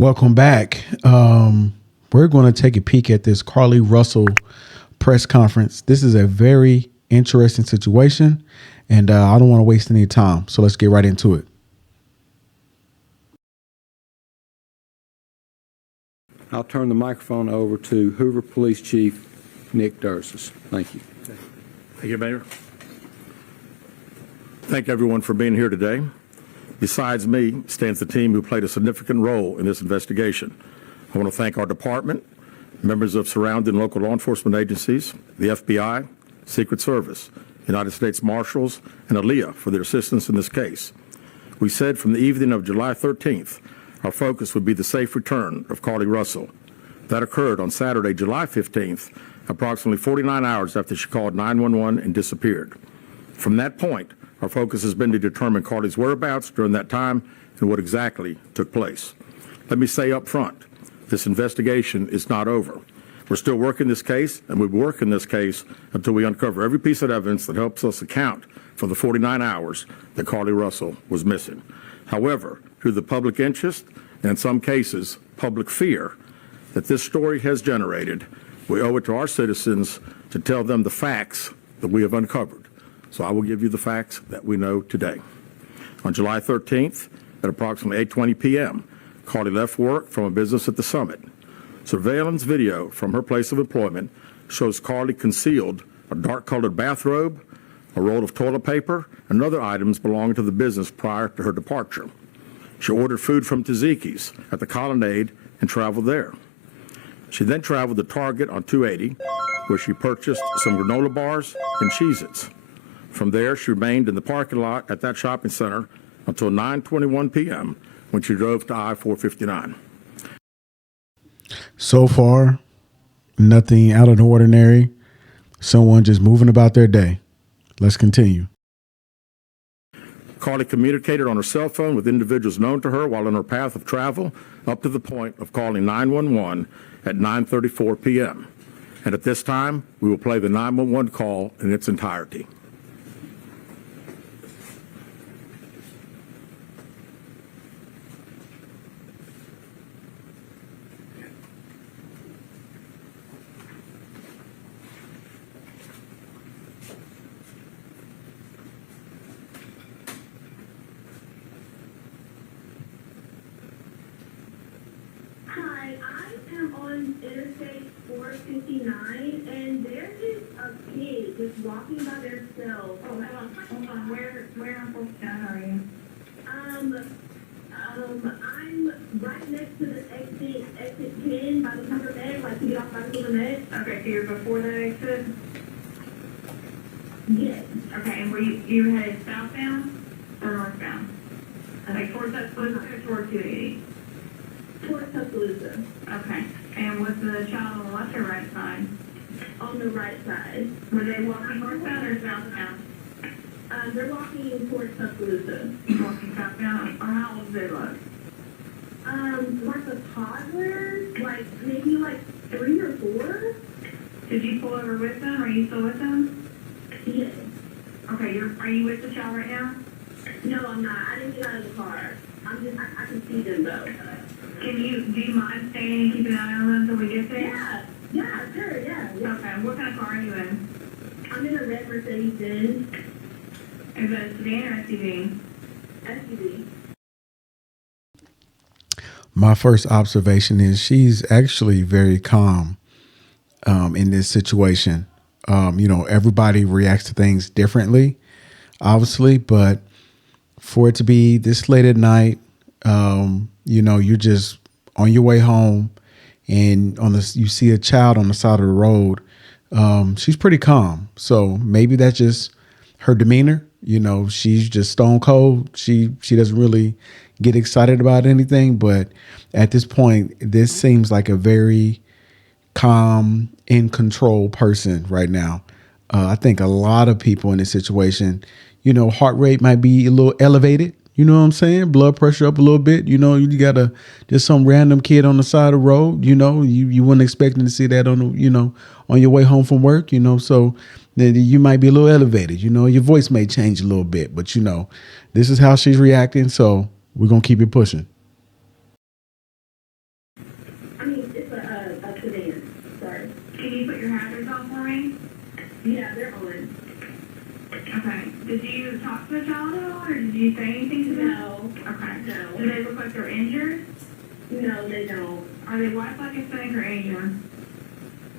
Welcome back. We're going to take a peek at this Carlee Russell press conference. This is a very interesting situation, and I don't want to waste any time. So let's get right into it. I'll turn the microphone over to Hoover Police Chief Nick Dursis. Thank you. Thank you, Mayor. Thank everyone for being here today. Besides me stands the team who played a significant role in this investigation. I want to thank our department, members of surrounding local law enforcement agencies, the FBI, Secret Service, United States Marshals, and ALEA for their assistance in this case. We said from the evening of July 13th, our focus would be the safe return of Carlee Russell. That occurred on Saturday, July 15th, approximately 49 hours after she called 911 and disappeared. From that point, our focus has been to determine Carlee's whereabouts during that time and what exactly took place. Let me say up front, this investigation is not over. We're still working this case, and we'll work in this case until we uncover every piece of evidence that helps us account for the 49 hours that Carlee Russell was missing. However, through the public interest, and in some cases, public fear that this story has generated, we owe it to our citizens to tell them the facts that we have uncovered. So I will give you the facts that we know today. On July 13th, at approximately 8:20 p.m., Carlee left work from a business at the Summit. Surveillance video from her place of employment shows Carlee concealed a dark-colored bathrobe, a roll of toilet paper, and other items belonging to the business prior to her departure. She ordered food from Tzatziki's at the Colonnade and traveled there. She then traveled to Target on 280, where she purchased some granola bars and Cheez-Its. From there, she remained in the parking lot at that shopping center until 9:21 p.m. when she drove to I-459. So far, nothing out of the ordinary. Someone just moving about their day. Let's continue. Carlee communicated on her cell phone with individuals known to her while on her path of travel up to the point of calling 911 at 9:34 p.m. And at this time, we will play the 911 call in its entirety. Hi, I am on Interstate 459, and there is a kid just walking by themselves. Oh, hold on. Where on 459 are you? I'm right next to the exit 10 by the Hoover Med, like to get off by the Hoover Med. Okay, so you're before that exit? Yes. Okay, and were you headed southbound or northbound? Like towards that split or toward 280? Towards Tuscaloosa. Okay, and was the child on the left or right side? On the right side. Were they walking northbound or southbound? They're walking towards Tuscaloosa. Walking southbound, or how old did they look? Like a toddler, maybe 3 or 4. Did you pull over with them? Are you still with them? Yes. Okay, are you with the child right now? No, I'm not. I didn't get out of the car. I can see them though. Do you mind staying and keeping an eye on them until we get there? Yeah, sure, yeah. Okay, what kind of car are you in? I'm in a red Mercedes-Benz Is that a sedan or SUV? SUV. My first observation is she's actually very calm in this situation. Everybody reacts to things differently, obviously, but for it to be this late at night, you're just on your way home and you see a child on the side of the road. She's pretty calm. So maybe that's just her demeanor. She's just stone cold. She doesn't really get excited about anything. But at this point, this seems like a very calm, in control person right now. I think a lot of people in this situation, heart rate might be a little elevated. You know what I'm saying? Blood pressure up a little bit. You got just some random kid on the side of the road. You wouldn't expect to see that on your way home from work. So then you might be a little elevated. Your voice may change a little bit, but this is how she's reacting. So we're gonna keep it pushing. you put your hazards on for me? Yeah, they're on. Okay. Did you talk to the child at all, or did you say anything to them? No. Okay. No. Do they look like they're injured? No, they don't. Are they white, black, Hispanic, or Asian?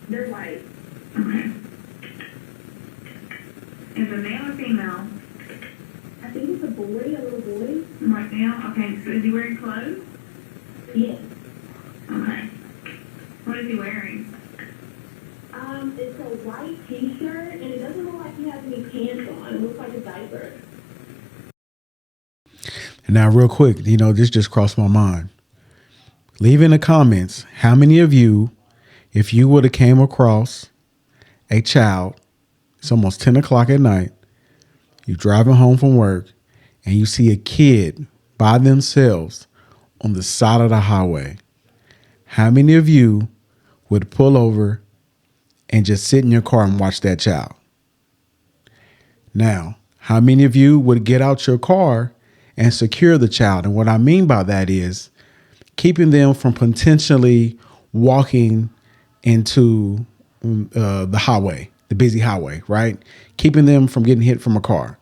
They're white. Okay. Is it male or female? I think it's a boy, a little boy. White male? Okay. So is he wearing clothes? Yes. Okay. What is he wearing? It's a white t-shirt, and it doesn't look like he has any pants on. It looks like a diaper. Now, real quick, this just crossed my mind. Leave in the comments how many of you, if you would have came across a child, it's almost 10 o'clock at night, you're driving home from work, and you see a kid by themselves on the side of the highway. How many of you would pull over and just sit in your car and watch that child? Now, how many of you would get out your car and secure the child? And what I mean by that is keeping them from potentially walking into the highway, the busy highway, right? Keeping them from getting hit from a car.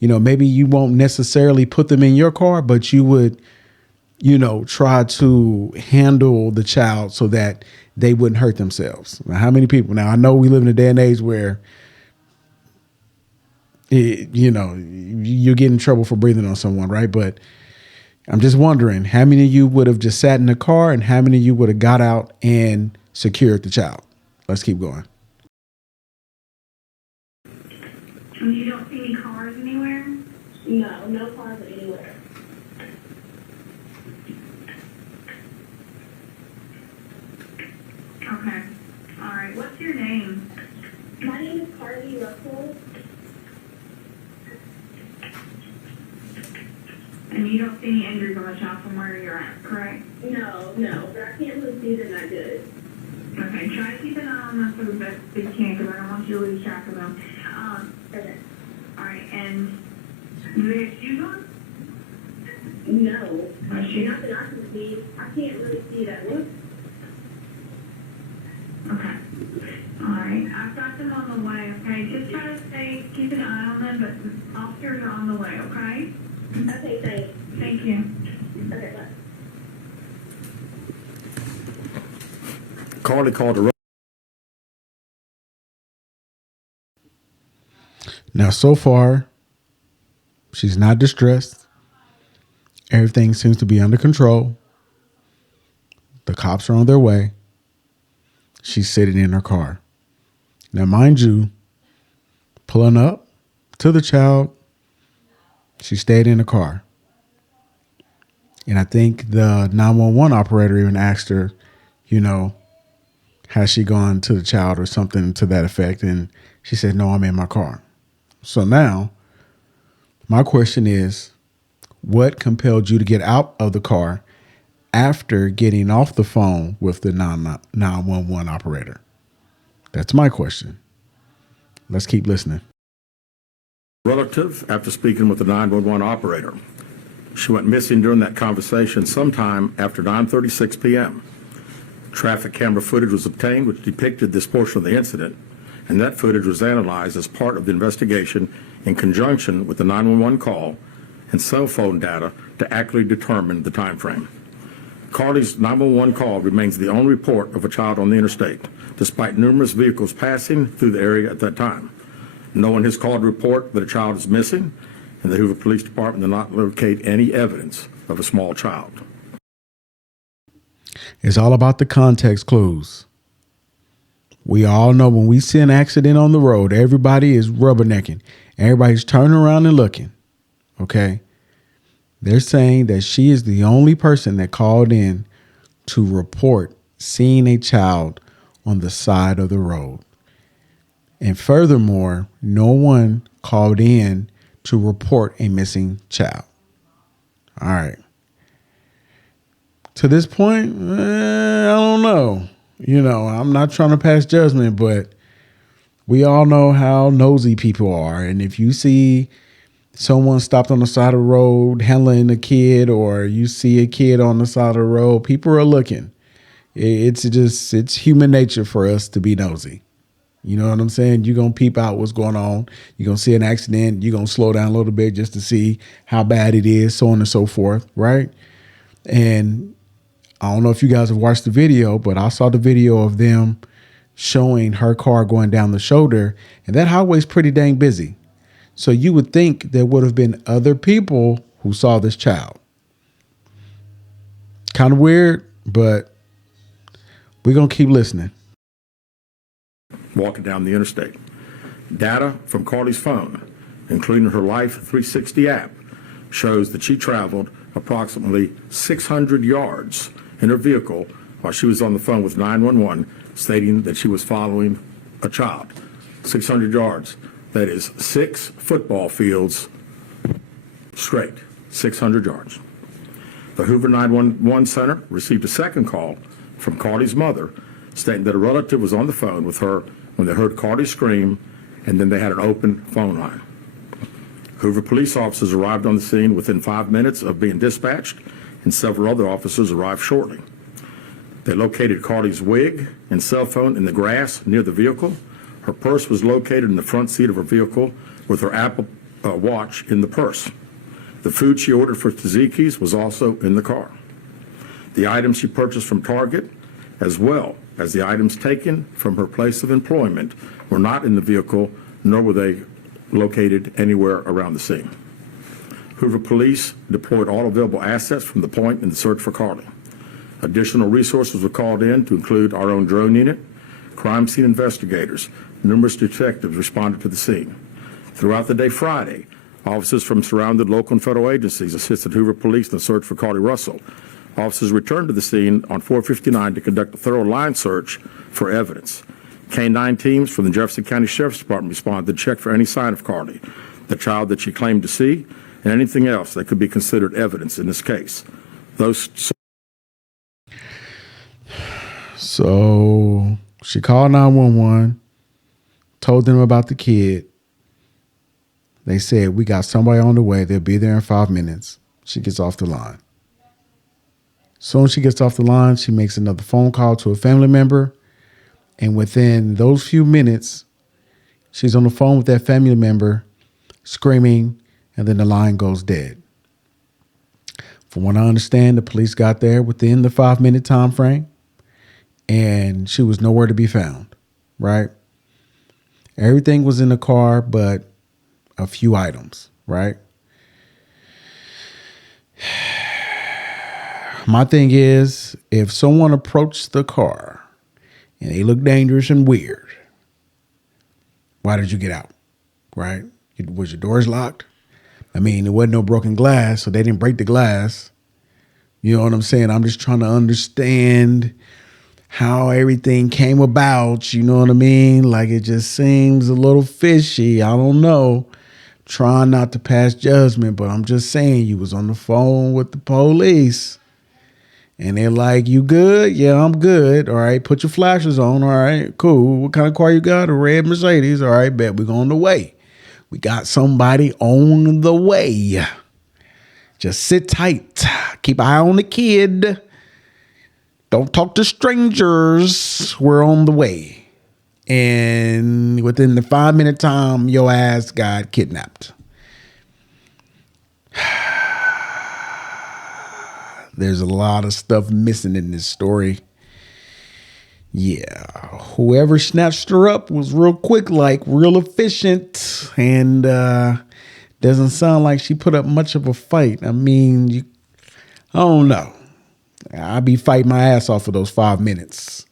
Maybe you won't necessarily put them in your car, but you would, try to handle the child so that they wouldn't hurt themselves. Now, how many people? Now, I know we live in a day and age where, you get in trouble for breathing on someone, right? But I'm just wondering, how many of you would have just sat in the car and how many of you would have got out and secured the child? Let's keep going. And you don't see any cars anywhere? No, no cars anywhere. Okay. All right. What's your name? My name is Carlee Russell. And you don't see any injuries on the child from where you're at, correct? No, but I can't really see them that good. Okay. Try to keep an eye on them for the best you can, because I don't want you to lose track of them. Okay. All right. And do they have shoes on? No. Shoes? Not that I can see. I can't really see that. Look. Okay. All right. I've got them on the way, okay? Just try to keep an eye on them, but the officers are on the way, okay? Okay, thanks. Thank you. Okay, bye. Carlee called a Now, so far, she's not distressed. Everything seems to be under control. The cops are on their way. She's sitting in her car. Now, mind you, pulling up to the child, she stayed in the car. And I think the 911 operator even asked her, has she gone to the child or something to that effect? And she said, no, I'm in my car. So now my question is, what compelled you to get out of the car after getting off the phone with the 911 operator? That's my question. Let's keep listening. relative after speaking with the 911 operator. She went missing during that conversation sometime after 9:36 p.m. Traffic camera footage was obtained which depicted this portion of the incident, and that footage was analyzed as part of the investigation in conjunction with the 911 call and cell phone data to accurately determine the time frame. Carlee's 911 call remains the only report of a child on the interstate, despite numerous vehicles passing through the area at that time. No one has called to report that a child is missing, and the Hoover Police Department did not locate any evidence of a small child. It's all about the context clues. We all know when we see an accident on the road, everybody is rubbernecking. Everybody's turning around and looking. Okay? They're saying that she is the only person that called in to report seeing a child on the side of the road. And furthermore, no one called in to report a missing child. All right. To this point, I don't know. I'm not trying to pass judgment, but we all know how nosy people are. And if you see someone stopped on the side of the road handling a kid, or you see a kid on the side of the road, people are looking. It's human nature for us to be nosy. You know what I'm saying? You're going to peep out what's going on. You're going to see an accident. You're going to slow down a little bit just to see how bad it is, so on and so forth, right? And I don't know if you guys have watched the video, but I saw the video of them showing her car going down the shoulder, and that highway's pretty dang busy. So you would think there would have been other people who saw this child. Kind of weird, but we're going to keep listening. Walking down the interstate. Data from Carlee's phone, including her Life 360 app, shows that she traveled approximately 600 yards in her vehicle while she was on the phone with 911, stating that she was following a child. 600 yards. That is 6 football fields straight. 600 yards. The Hoover 911 Center received a second call from Carlee's mother, stating that a relative was on the phone with her when they heard Carlee scream, and then they had an open phone line. Hoover police officers arrived on the scene within 5 minutes of being dispatched, and several other officers arrived shortly. They located Carlee's wig and cell phone in the grass near the vehicle. Her purse was located in the front seat of her vehicle with her Apple Watch in the purse. The food she ordered for Tzatziki's was also in the car. The items she purchased from Target, as well as the items taken from her place of employment, were not in the vehicle, nor were they located anywhere around the scene. Hoover Police deployed all available assets from the point in the search for Carlee. Additional resources were called in to include our own drone unit, crime scene investigators. Numerous detectives responded to the scene. Throughout the day Friday, officers from surrounding local and federal agencies assisted Hoover Police in the search for Carlee Russell. Officers returned to the scene on 459 to conduct a thorough line search for evidence. K-9 teams from the Jefferson County Sheriff's Department responded to check for any sign of Carlee, the child that she claimed to see, and anything else that could be considered evidence in this case. So she called 911, told them about the kid. They said, we got somebody on the way. They'll be there in 5 minutes. She gets off the line. Soon as she gets off the line, she makes another phone call to a family member. And within those few minutes, she's on the phone with that family member screaming, and then the line goes dead. From what I understand, the police got there within the 5-minute time frame, and she was nowhere to be found, right? Everything was in the car but a few items, right? My thing is, if someone approached the car and they look dangerous and weird, why did you get out, right? Was your doors locked? I mean, there wasn't no broken glass, so they didn't break the glass. You know what I'm saying? I'm just trying to understand how everything came about. You know what I mean? Like, it just seems a little fishy. I don't know. Trying not to pass judgment, but I'm just saying, you was on the phone with the police. And they're like, you good? Yeah, I'm good. All right, put your flashers on. All right, cool. What kind of car you got? A red Mercedes. All right, bet we're on the way. We got somebody on the way. Just sit tight. Keep an eye on the kid. Don't talk to strangers. We're on the way. And within the 5-minute time, your ass got kidnapped. There's a lot of stuff missing in this story. Yeah, whoever snatched her up was real quick, like real efficient, and doesn't sound like she put up much of a fight. I mean, I don't know. I'd be fighting my ass off for those 5 minutes.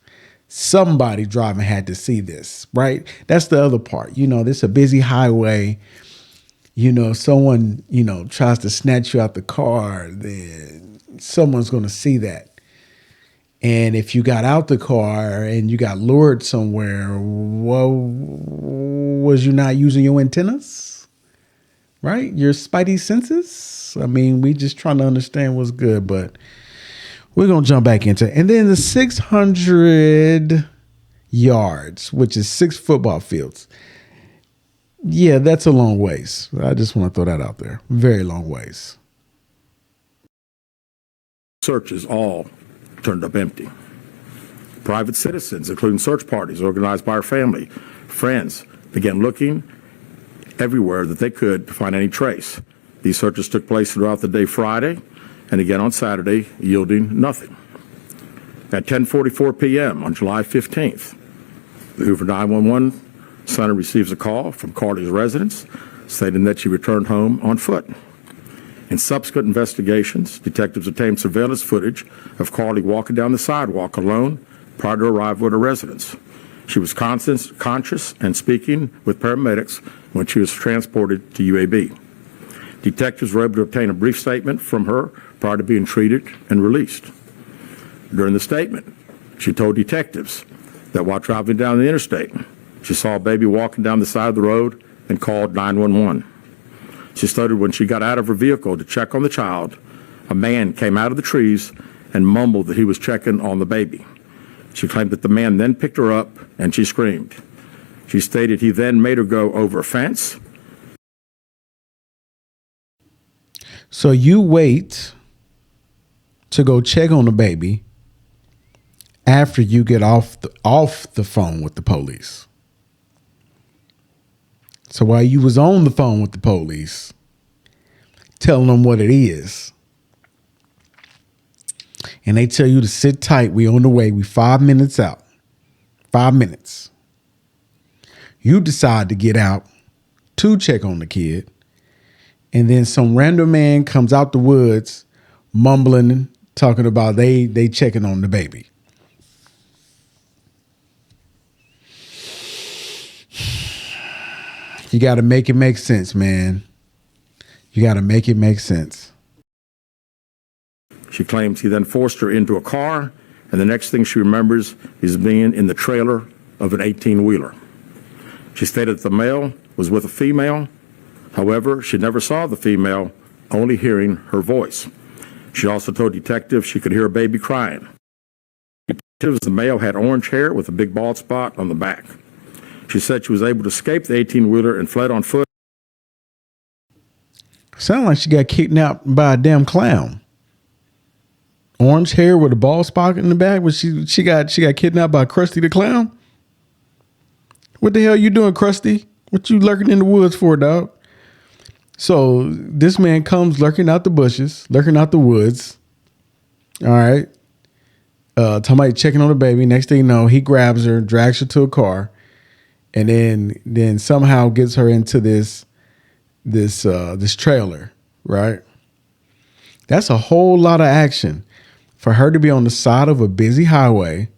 Somebody driving had to see this, right? That's the other part. You know, this is a busy highway. You know, someone, tries to snatch you out the car, then someone's going to see that. And if you got out the car and you got lured somewhere, well, was you not using your antennas? Right? Your spidey senses? I mean, we just trying to understand what's good, but we're going to jump back into it. And then the 600 yards, which is 6 football fields. Yeah, that's a long ways. I just want to throw that out there. Very long ways. Searches all turned up empty. Private citizens, including search parties organized by our family, friends, began looking everywhere that they could to find any trace. These searches took place throughout the day Friday and again on Saturday, yielding nothing. At 10:44 p.m. on July 15th, the Hoover 911 center receives a call from Carlee's residence stating that she returned home on foot. In subsequent investigations, detectives obtained surveillance footage of Carlee walking down the sidewalk alone prior to arrival at her residence. She was conscious and speaking with paramedics when she was transported to UAB. Detectives were able to obtain a brief statement from her prior to being treated and released. During the statement, she told detectives that while traveling down the interstate, she saw a baby walking down the side of the road and called 911. She stated when she got out of her vehicle to check on the child, a man came out of the trees and mumbled that he was checking on the baby. She claimed that the man then picked her up and she screamed. She stated he then made her go over a fence. So you wait to go check on the baby after you get off the phone with the police. So while you was on the phone with the police, telling them what it is, and they tell you to sit tight, we on the way, we 5 minutes out. 5 minutes. You decide to get out to check on the kid, and then some random man comes out the woods mumbling, talking about they checking on the baby. You got to make it make sense, man. You got to make it make sense. She claims he then forced her into a car, and the next thing she remembers is being in the trailer of an 18-wheeler. She stated that the male was with a female. However, she never saw the female, only hearing her voice. She also told detectives she could hear a baby crying. Detectives, the male had orange hair with a big bald spot on the back. She said she was able to escape the 18-wheeler and fled on foot. Sound like she got kidnapped by a damn clown. Orange hair with a bald spot in the back. Was she got kidnapped by Krusty the Clown? What the hell you doing, Krusty? What you lurking in the woods for, dog? So this man comes lurking out the bushes, lurking out the woods. All right. Talking about checking on the baby. Next thing you know, he grabs her, drags her to a car, and then somehow gets her into this trailer, right? That's a whole lot of action for her to be on the side of a busy highway,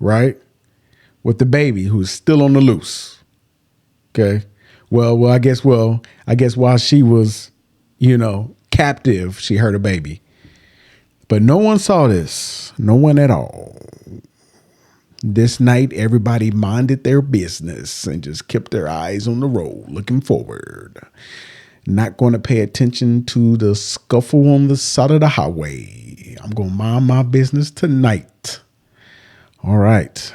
right? With the baby who's still on the loose. Okay. Well, I guess while she was, captive, she heard a baby. But no one saw this. No one at all. This night, everybody minded their business and just kept their eyes on the road, looking forward. Not going to pay attention to the scuffle on the side of the highway. I'm going to mind my business tonight. All right.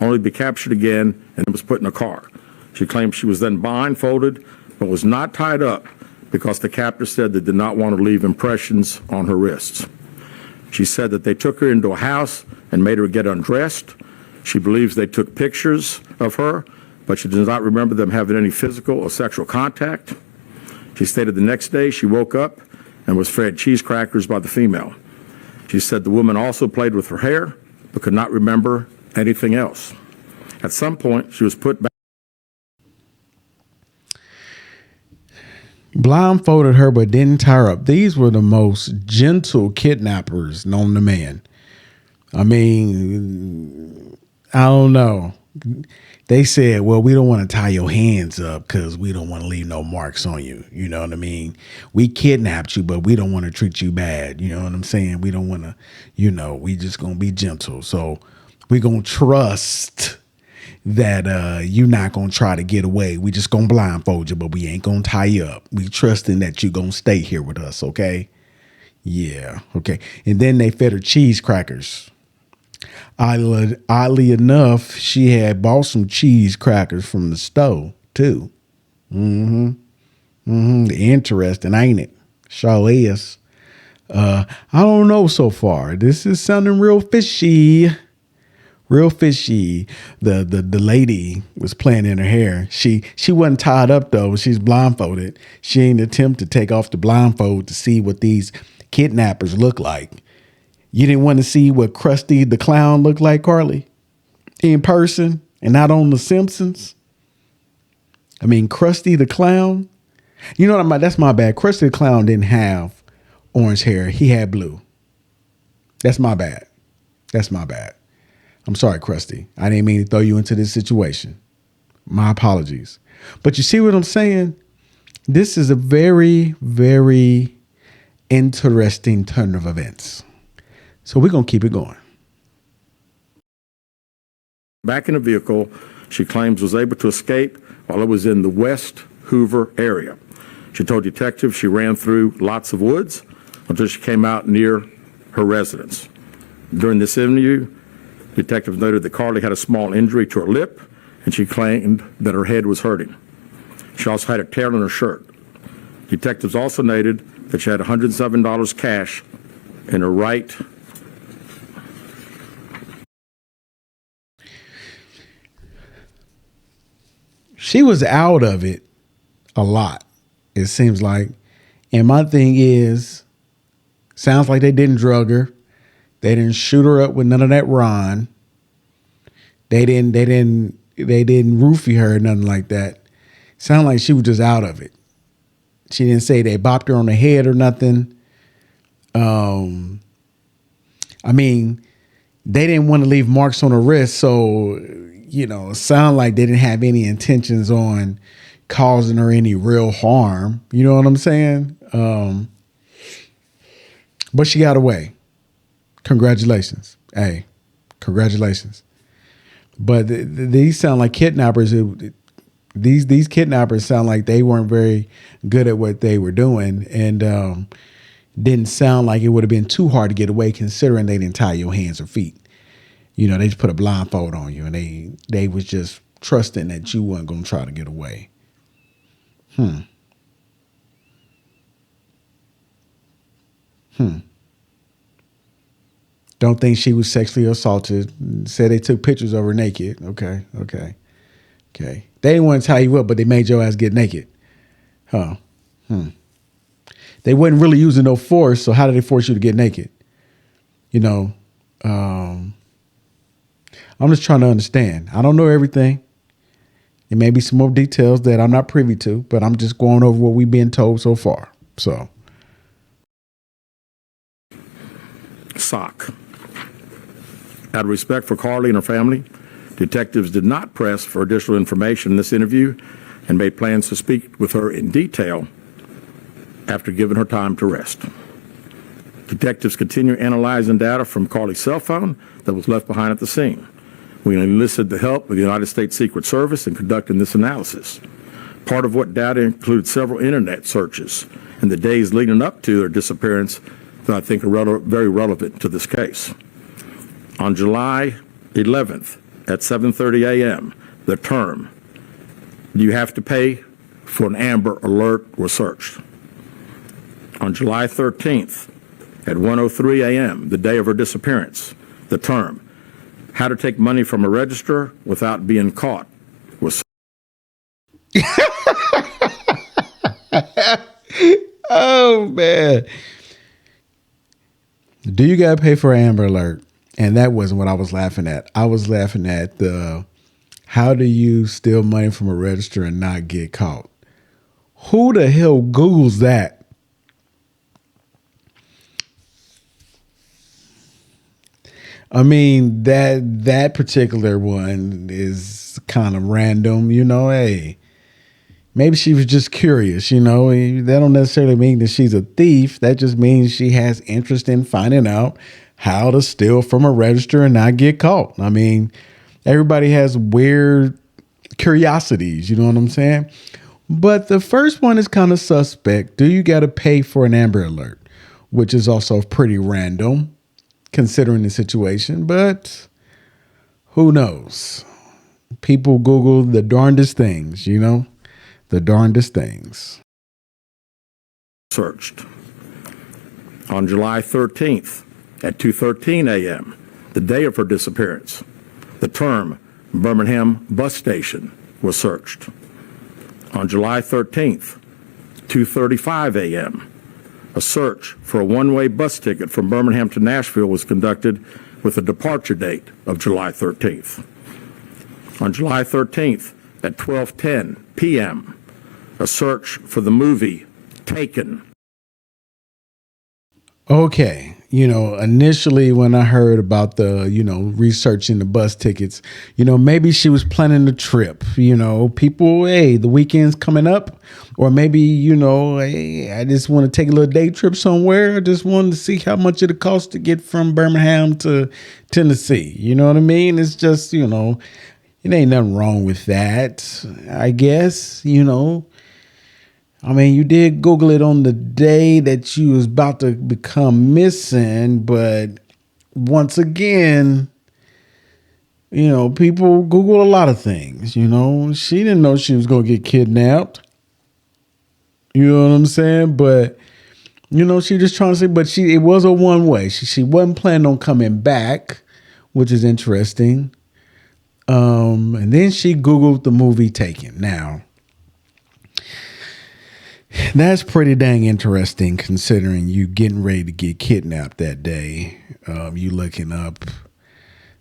Only to be captured again and was put in a car. She claimed she was then blindfolded but was not tied up because the captor said they did not want to leave impressions on her wrists. She said that they took her into a house and made her get undressed. She believes they took pictures of her, but she does not remember them having any physical or sexual contact. She stated the next day she woke up and was fed cheese crackers by the female. She said the woman also played with her hair but could not remember anything else. At some point, she was put back. Blindfolded her but didn't tie her up. These were the most gentle kidnappers known to man. I mean, I don't know. They said, well, we don't want to tie your hands up because we don't want to leave no marks on you. You know what I mean? We kidnapped you, but we don't want to treat you bad. You know what I'm saying? We don't want to, we just going to be gentle. So we're going to trust that you're not going to try to get away. We just going to blindfold you, but we ain't going to tie you up. We trusting that you're going to stay here with us, okay? Yeah, okay. And then they fed her cheese crackers. Oddly enough, she had bought some cheese crackers from the store, too. Interesting, ain't it? Sure is. I don't know so far. This is sounding real fishy. Real fishy. The lady was playing in her hair. She wasn't tied up though. She's blindfolded. She ain't attempt to take off the blindfold to see what these kidnappers look like. You didn't want to see what Krusty the Clown looked like, Carlee, in person and not on The Simpsons. I mean, Krusty the Clown. You know what that's my bad. Krusty the Clown didn't have orange hair. He had blue. That's my bad. That's my bad. I'm sorry, Krusty. I didn't mean to throw you into this situation. My apologies. But you see what I'm saying? This is a very, very interesting turn of events. So we're going to keep it going. Back in a vehicle she claims was able to escape while it was in the West Hoover area. She told detectives she ran through lots of woods until she came out near her residence. During this interview, detectives noted that Carlee had a small injury to her lip, and she claimed that her head was hurting. She also had a tear in her shirt. Detectives also noted that she had $107 cash in her right. She was out of it a lot, it seems like. And my thing is, sounds like they didn't drug her. They didn't shoot her up with none of that Ron. They didn't roofie her or nothing like that. Sound like she was just out of it. She didn't say they bopped her on the head or nothing. I mean, they didn't want to leave marks on her wrist, so it sounded like they didn't have any intentions on causing her any real harm. You know what I'm saying? But she got away. Congratulations. Hey, congratulations. But these sound like kidnappers. These kidnappers sound like they weren't very good at what they were doing, and didn't sound like it would have been too hard to get away, considering they didn't tie your hands or feet. They just put a blindfold on you, and they was just trusting that you weren't going to try to get away. Don't think she was sexually assaulted. Said they took pictures of her naked. Okay. They didn't want to tie you up, but they made your ass get naked. Huh. They wasn't really using no force, so how did they force you to get naked? I'm just trying to understand. I don't know everything. There may be some more details that I'm not privy to, but I'm just going over what we've been told so far. So. Sock. Out of respect for Carlee and her family, detectives did not press for additional information in this interview and made plans to speak with her in detail after giving her time to rest. Detectives continue analyzing data from Carlee's cell phone that was left behind at the scene. We enlisted the help of the United States Secret Service in conducting this analysis. Part of what data included several internet searches in the days leading up to their disappearance that I think are very relevant to this case. On July 11th at 7:30 a.m., the term, "Do you have to pay for an Amber Alert?" was searched. On July 13th at 1:03 a.m., the day of her disappearance, the term, "How to take money from a register without being caught," was Oh, man. Do you got to pay for an Amber Alert? And that wasn't what I was laughing at. I was laughing at the, how do you steal money from a register and not get caught? Who the hell Googles that? I mean, that particular one is kind of random, hey. Maybe she was just curious, That don't necessarily mean that she's a thief. That just means she has interest in finding out how to steal from a register and not get caught. I mean, everybody has weird curiosities, you know what I'm saying? But the first one is kind of suspect. Do you got to pay for an Amber Alert? Which is also pretty random considering the situation, but who knows? People Google the darndest things, The darndest things. searched. On July 13th at 2:13 a.m., the day of her disappearance, the term Birmingham bus station was searched. On July 13th, 2:35 a.m., a search for a one-way bus ticket from Birmingham to Nashville was conducted with a departure date of July 13th. On July 13th at 12:10 p.m., a search for the movie Taken. Okay. Initially when I heard about the, researching the bus tickets, maybe she was planning a trip, people, hey, the weekend's coming up, or maybe, hey, I just want to take a little day trip somewhere. I just wanted to see how much it costs to get from Birmingham to Tennessee. You know what I mean? It's just, it ain't nothing wrong with that, I guess, I mean, you did Google it on the day that you was about to become missing, but once again, people Google a lot of things, She didn't know she was going to get kidnapped. You know what I'm saying? But, she just trying to say, but it was a one way. She wasn't planning on coming back, which is interesting. And then she Googled the movie Taken. Now, that's pretty dang interesting considering you getting ready to get kidnapped that day. You looking up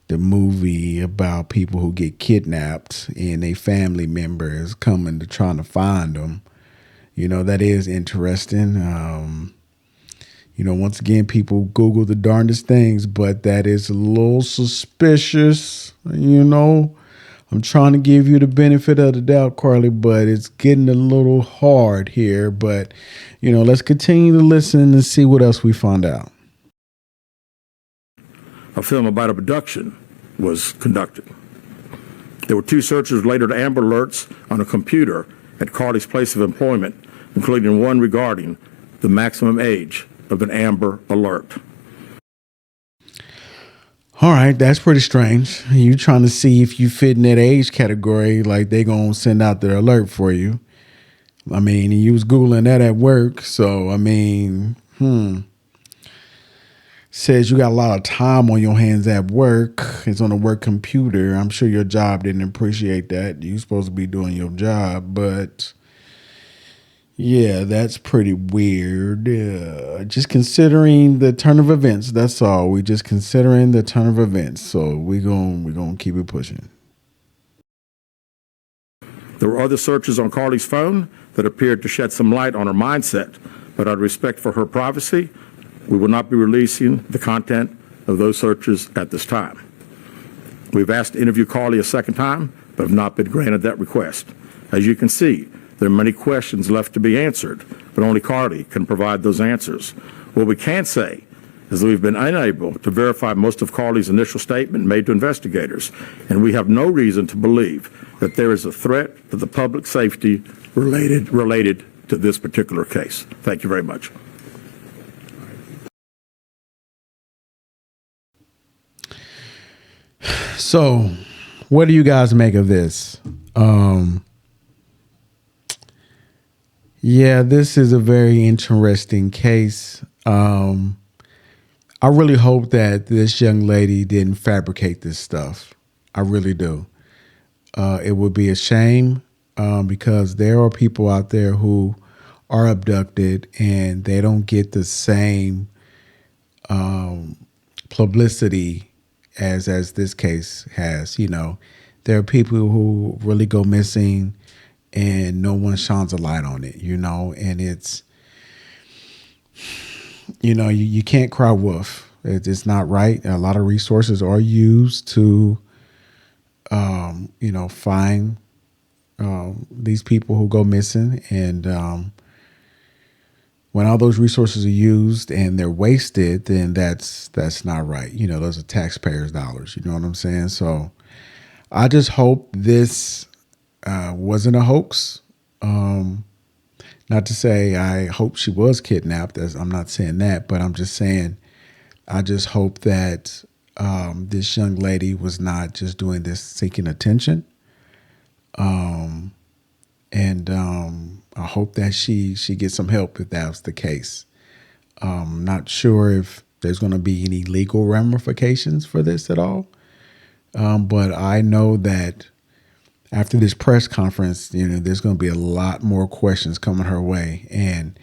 the movie about people who get kidnapped and a family members coming to trying to find them. That is interesting. Once again, people Google the darndest things, but that is a little suspicious, I'm trying to give you the benefit of the doubt, Carlee, but it's getting a little hard here. But, let's continue to listen and see what else we find out. A film about abduction was conducted. There were 2 searches related to Amber Alerts on a computer at Carlee's place of employment, including one regarding the maximum age of an Amber Alert. All right, that's pretty strange. You trying to see if you fit in that age category, like they gonna send out their alert for you. I mean, you was Googling that at work, so I mean, says you got a lot of time on your hands at work. It's on a work computer. I'm sure your job didn't appreciate that. You supposed to be doing your job, but yeah, that's pretty weird. Just considering the turn of events. That's all. We just considering the turn of events. So we're gonna keep it pushing. There were other searches on Carlee's phone that appeared to shed some light on her mindset, but out of respect for her privacy, we will not be releasing the content of those searches at this time. We've asked to interview Carlee a second time, but have not been granted that request. As you can see, there are many questions left to be answered, but only Carlee can provide those answers. What we can say is that we've been unable to verify most of Carlee's initial statement made to investigators, and we have no reason to believe that there is a threat to the public safety related to this particular case. Thank you very much. So, what do you guys make of this? Yeah, this is a very interesting case. I really hope that this young lady didn't fabricate this stuff. I really do. It would be a shame because there are people out there who are abducted and they don't get the same publicity as this case has. There are people who really go missing and no one shines a light on it, and it's, you can't cry wolf. It's not right. A lot of resources are used to, find these people who go missing. And when all those resources are used and they're wasted, then that's not right. Those are taxpayers' dollars. You know what I'm saying? So I just hope this wasn't a hoax. Not to say I hope she was kidnapped. I'm not saying that, but I'm just saying I just hope that this young lady was not just doing this seeking attention. And I hope that she gets some help if that was the case. Not sure if there's going to be any legal ramifications for this at all. But I know that after this press conference, there's going to be a lot more questions coming her way. And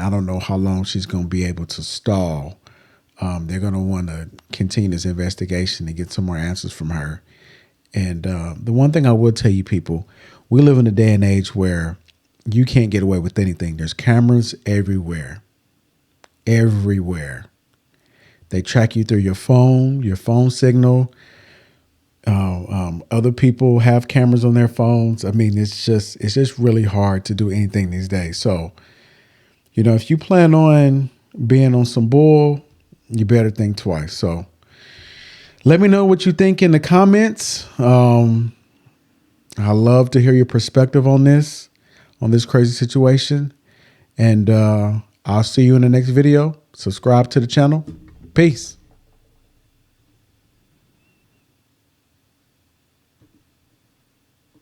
I don't know how long she's going to be able to stall. They're going to want to continue this investigation and get some more answers from her. And the one thing I will tell you people, we live in a day and age where you can't get away with anything. There's cameras everywhere. Everywhere. They track you through your phone signal. Other people have cameras on their phones. I mean, it's just really hard to do anything these days. So, if you plan on being on some bull, you better think twice. So let me know what you think in the comments. I love to hear your perspective on this crazy situation. And I'll see you in the next video. Subscribe to the channel. Peace.